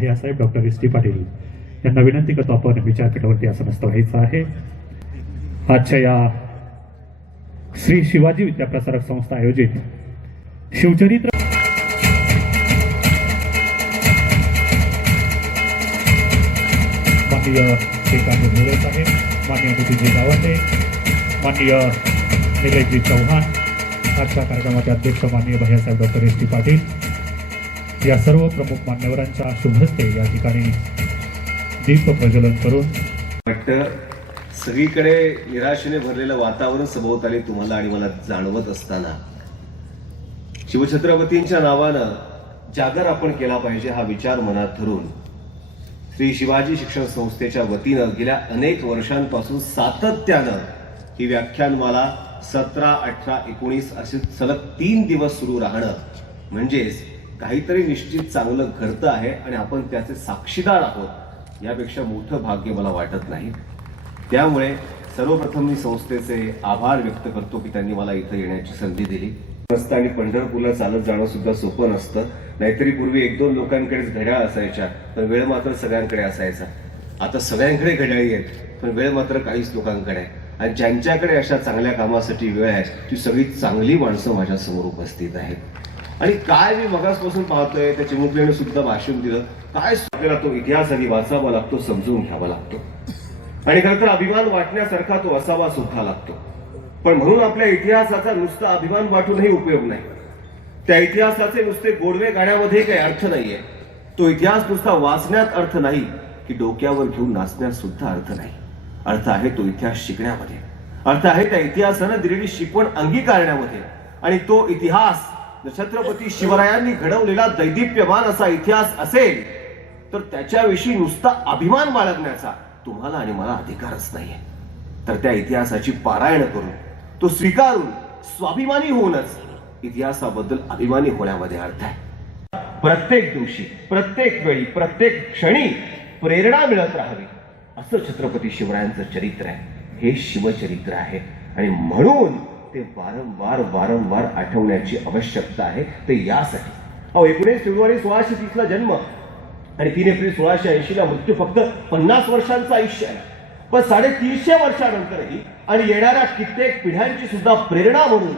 Bhaiyasaheb doctor S T Patil. यांना विनंती करतो आपण विचारपीठावरती असं आसनस्थ व्हायचं आहे. आजच्या या श्री शिवाजी विद्याप्रसारक संस्था आयोजित शिवचरित्र माननीय श्रीकांत मोरे साहेब माननीय मोतीजी गावंडे माननीय निलेशजी चव्हाण आजच्या कार्यक्रमाचे अध्यक्ष माननीय Bhaiyasaheb doctor S T Patil या सर्व प्रमुख मान्यवरांच्या शुभहस्ते या ठिकाणी दीप प्रज्वलन करून वाटतं सगळीकडे निराशेने भरलेलं वातावरण सभोवताली तुम्हाला आणि मला जाणवत असताना शिवछत्रपतींच्या नावानं जागर आपण केला पाहिजे हा विचार मनात धरून श्री शिवाजी शिक्षण संस्थेच्या वतीनं गेल्या अनेक वर्षांपासून सातत्यानं ही व्याख्यानमाला सतरा अठरा एकोणीस असे सलग तीन दिवस सुरू राहणं म्हणजेच काहीतरी निश्चित चांगलं घडतं आहे आणि आपण त्याचे साक्षीदार आहोत यापेक्षा मोठं भाग्य मला वाटत नाही. त्यामुळे सर्वप्रथम मी संस्थेचे आभार व्यक्त करतो की त्यांनी मला इथं येण्याची संधी दिली. नसतं आणि पंढरपूरला चालत जाणं सुद्धा सोपं नसतं. नाहीतरी पूर्वी एक दोन लोकांकडेच घड्याळ असायच्या पण वेळ मात्र सगळ्यांकडे असायचा. आता सगळ्यांकडे घड्याळी आहेत पण वेळ मात्र काहीच लोकांकडे आहे. आणि ज्यांच्याकडे अशा चांगल्या कामासाठी वेळ आहे ती सगळी चांगली माणसं माझ्यासमोर उपस्थित आहेत. आणि काय मी मगासपासून पाहतोय त्या चिमुकल्याने सुद्धा भाषण दिलं. काय आपल्याला तो इतिहास आधी वाचावा लागतो समजून घ्यावा लागतो. आणि खरं तर अभिमान वाटण्यासारखा तो असावा सुद्धा लागतो. पण म्हणून आपल्या इतिहासाचा नुसता अभिमान वाटूनही उपयोग नाही. त्या इतिहासाचे नुसते गोडवे गाण्यामध्ये काही अर्थ नाहीये. तो इतिहास नुसता वाचण्यात अर्थ नाही की डोक्यावर घेऊन नाचण्यात सुद्धा अर्थ नाही. अर्थ आहे तो इतिहास शिकण्यामध्ये. अर्थ आहे त्या इतिहासानं दिलेली शिकवण अंगीकारण्यामध्ये. आणि तो इतिहास छत्रपती शिवरायांनी घडवलेला दैदिप्यमान असा इतिहास असेल तर त्याच्याविषयी नुसता अभिमान बाळगण्याचा तुम्हाला आणि मला अधिकारच नाहीये. तर त्या इतिहासाची पारायण करून तो स्वीकारून स्वाभिमानी होऊनच इतिहासाबद्दल अभिमानी होण्यामध्ये अर्थ आहे. प्रत्येक दिवशी प्रत्येक वेळी प्रत्येक क्षणी प्रेरणा मिळत राहावी असं छत्रपती शिवरायांचं चरित्र आहे. हे शिवचरित्र आहे. आणि म्हणून ते वारंवार वारंवार आठवण्याची आवश्यकता आहे. ते यासाठी. अहो एकोणीस फेब्रुवारी सोळाशे तीसला जन्म. आणि तीन एप्रिल सोळाशे ऐंशीला मृत्यू फक्त पन्नास वर्षांचं आयुष्य आहे. पण साडेतीनशे वर्षानंतरही आणि येणाऱ्या कित्येक पिढ्यांची सुद्धा प्रेरणा म्हणून